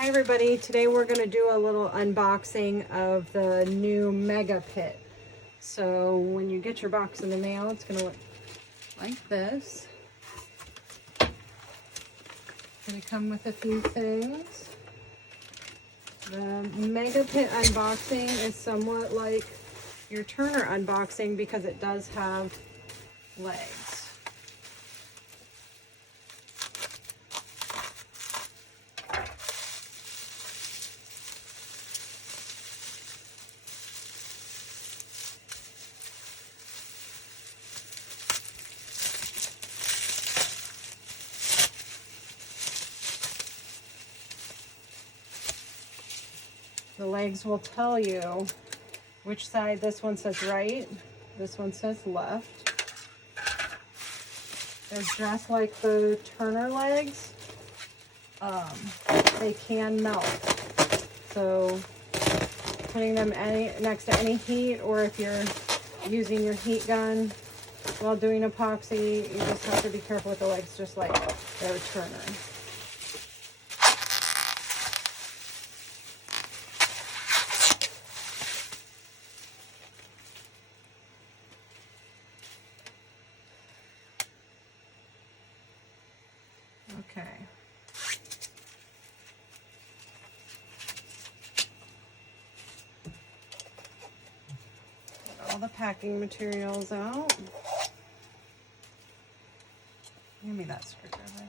Hi everybody, today we're going to do a little unboxing of the new Mega Pit. So when you get your box in the mail, it's going to look like this. It's going to come with a few things. The Mega Pit unboxing is somewhat like your Turner unboxing because it does have legs. The legs will tell you which side. This one says right, this one says left. They're just like the Turner legs. They can melt. So putting them next to any heat, or if you're using your heat gun while doing epoxy, you just have to be careful with the legs, just like their Turner. Okay. Get all the packing materials out. Give me that screwdriver.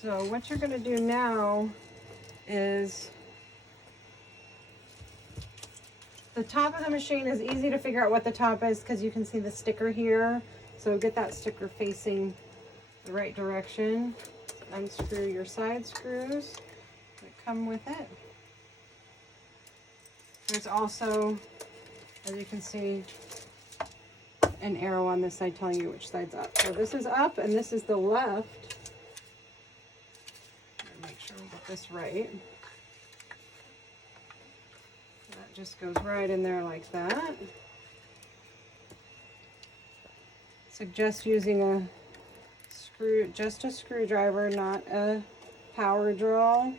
So what you're going to do now is, the top of the machine is easy to figure out what the top is because you can see the sticker here. So get that sticker facing the right direction. Unscrew your side screws that come with it. There's also, as you can see, an arrow on this side telling you which side's up. So this is up and this is the left. Make sure we get this right. That just goes right in there like that. Suggest using just a screwdriver, not a power drill.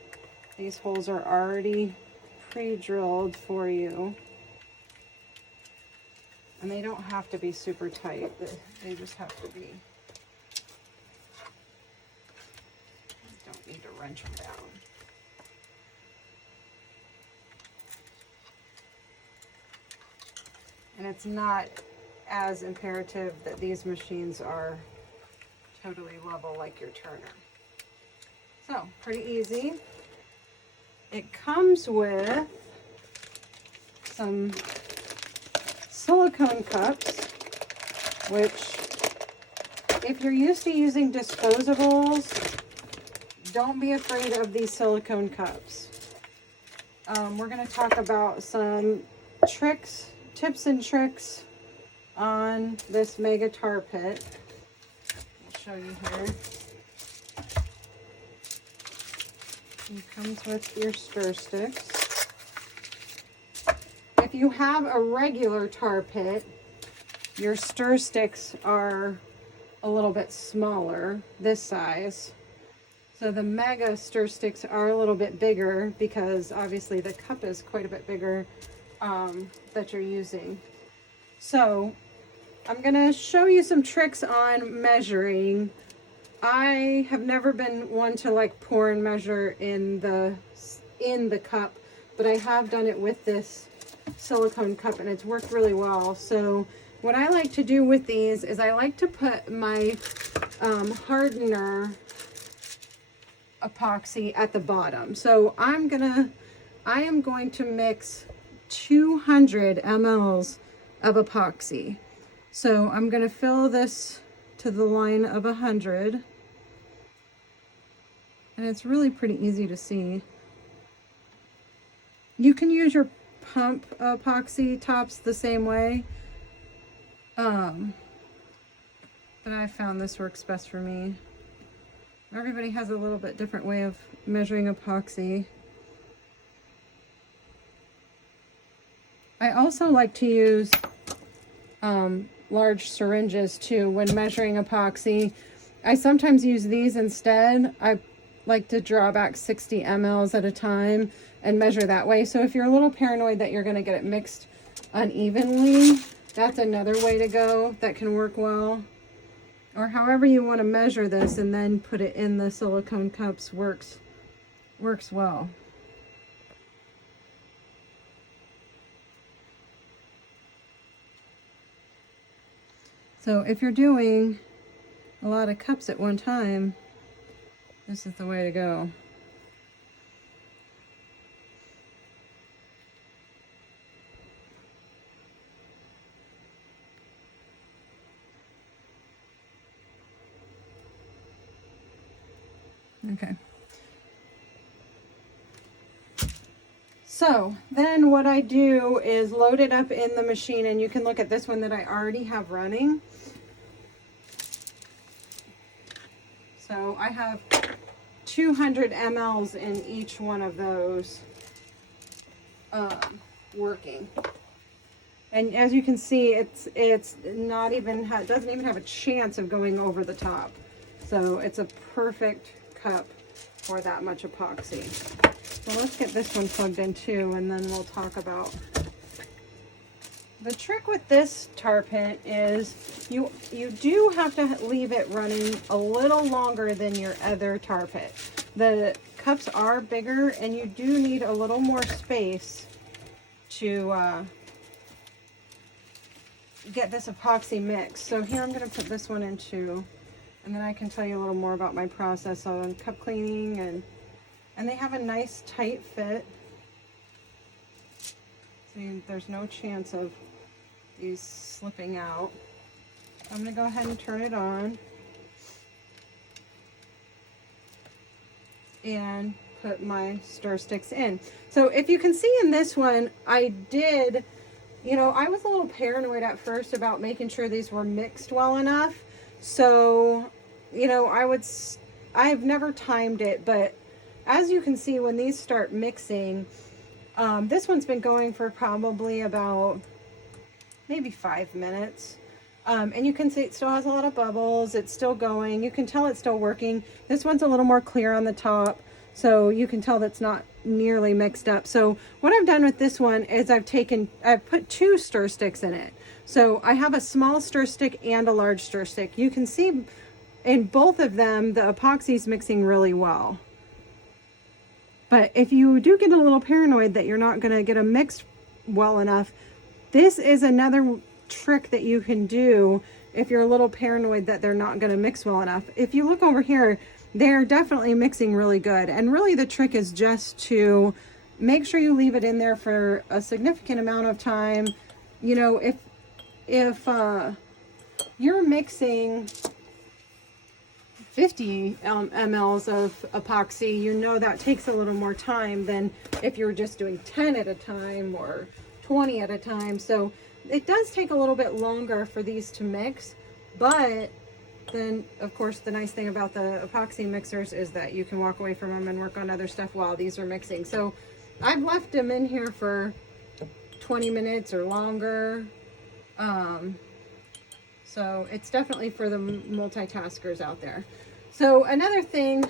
These holes are already pre-drilled for you. And they don't have to be super tight, they just have to be. Don't need to wrench them down. And it's not as imperative that these machines are totally level like your Turner. So, pretty easy. It comes with some silicone cups, which, if you're used to using disposables, don't be afraid of these silicone cups. We're going to talk about some tips and tricks on this Mega Tar Pit. I'll show you here. It comes with your stir sticks. If you have a regular tar pit, your stir sticks are a little bit smaller, this size. So the Mega stir sticks are a little bit bigger because obviously the cup is quite a bit bigger that you're using. So I'm going to show you some tricks on measuring. I have never been one to like pour and measure in the cup, but I have done it with this silicone cup and it's worked really well. So what I like to do with these is I like to put my hardener epoxy at the bottom. So I am going to mix 200 mLs of epoxy. So I'm going to fill this to the line of 100. And it's really pretty easy to see. You can use your pump epoxy tops the same way. But I found this works best for me. Everybody has a little bit different way of measuring epoxy. I also like to use large syringes too when measuring epoxy. I sometimes use these instead. I like to draw back 60 mLs at a time and measure that way. So if you're a little paranoid that you're going to get it mixed unevenly, that's another way to go that can work well. Or however you want to measure this and then put it in the silicone cups works well. So if you're doing a lot of cups at one time, this is the way to go. Okay. So then what I do is load it up in the machine, and you can look at this one that I already have running. So I have 200 mLs in each one of those working. And as you can see, it's not even, doesn't even have a chance of going over the top. So it's a perfect cup for that much epoxy. So let's get this one plugged in too, and then we'll talk about. The trick with this tar pit is you do have to leave it running a little longer than your other tar pit. The cups are bigger and you do need a little more space to get this epoxy mix. So here I'm going to put this one in too, and then I can tell you a little more about my process on cup cleaning, and they have a nice tight fit. So there's no chance of these slipping out. I'm going to go ahead and turn it on and put my stir sticks in. So if you can see in this one, I did, I was a little paranoid at first about making sure these were mixed well enough. So, I've never timed it, but as you can see, when these start mixing, this one's been going for probably about maybe 5 minutes. And you can see it still has a lot of bubbles. It's still going. You can tell it's still working. This one's a little more clear on the top, so you can tell that's not nearly mixed up. So what I've done with this one is I've put 2 stir sticks in it. So I have a small stir stick and a large stir stick. You can see in both of them, the epoxy's mixing really well. But if you do get a little paranoid that you're not going to get them mixed well enough, this is another trick that you can do if you're a little paranoid that they're not going to mix well enough. If you look over here, they're definitely mixing really good. And really the trick is just to make sure you leave it in there for a significant amount of time. If you're mixing 50 mLs of epoxy, that takes a little more time than if you're just doing 10 at a time or 20 at a time. So it does take a little bit longer for these to mix, but then of course the nice thing about the epoxy mixers is that you can walk away from them and work on other stuff while these are mixing. So I've left them in here for 20 minutes or longer. So it's definitely for the multitaskers out there. So another thing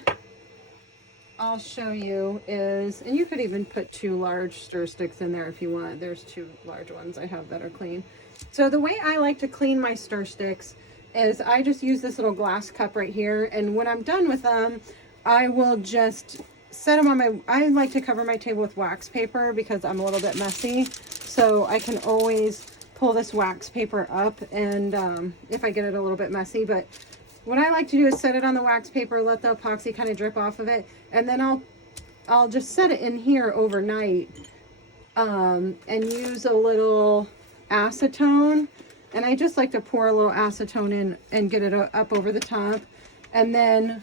I'll show you is, and you could even put 2 large stir sticks in there if you want. There's 2 large ones I have that are clean. So the way I like to clean my stir sticks is I just use this little glass cup right here, and when I'm done with them, I will just set them on I like to cover my table with wax paper because I'm a little bit messy, so I can always pull this wax paper up, and if I get it a little bit messy. But what I like to do is set it on the wax paper, let the epoxy kind of drip off of it, and then I'll just set it in here overnight, and use a little acetone. And I just like to pour a little acetone in and get it up over the top, and then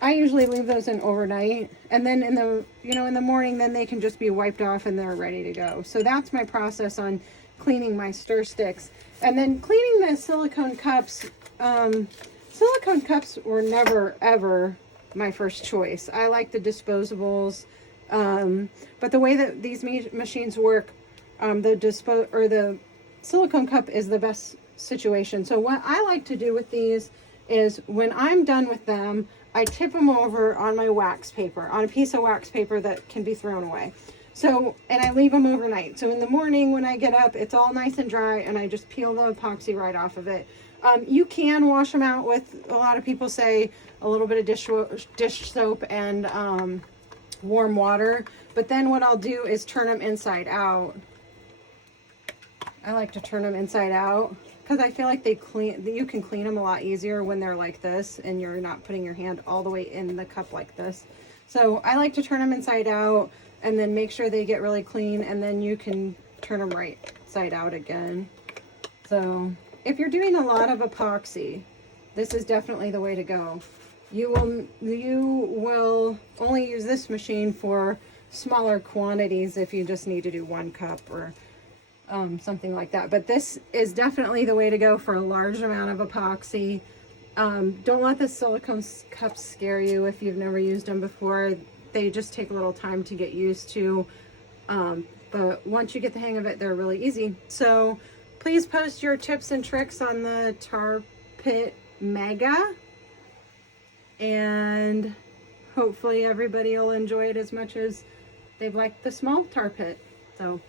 I usually leave those in overnight, and then in the morning, then they can just be wiped off and they're ready to go. So that's my process on cleaning my stir sticks. And then cleaning the silicone cups. Silicone cups were never ever my first choice. I like the disposables, but the way that these machines work, the silicone cup is the best situation. So what I like to do with these is when I'm done with them, I tip them over on my wax paper, on a piece of wax paper that can be thrown away. So, and I leave them overnight. So in the morning when I get up, it's all nice and dry, and I just peel the epoxy right off of it. You can wash them out with, a lot of people say, a little bit of dish soap and warm water. But then what I'll do is turn them inside out. I like to turn them inside out because I feel like you can clean them a lot easier when they're like this and you're not putting your hand all the way in the cup like this. So I like to turn them inside out and then make sure they get really clean, and then you can turn them right side out again. So if you're doing a lot of epoxy, this is definitely the way to go. You will only use this machine for smaller quantities if you just need to do 1 cup or something like that. But this is definitely the way to go for a large amount of epoxy. Don't let the silicone cups scare you if you've never used them before. They just take a little time to get used to. But once you get the hang of it, they're really easy. So please post your tips and tricks on the Tar Pit Mega. And hopefully everybody will enjoy it as much as they've liked the small tar pit. So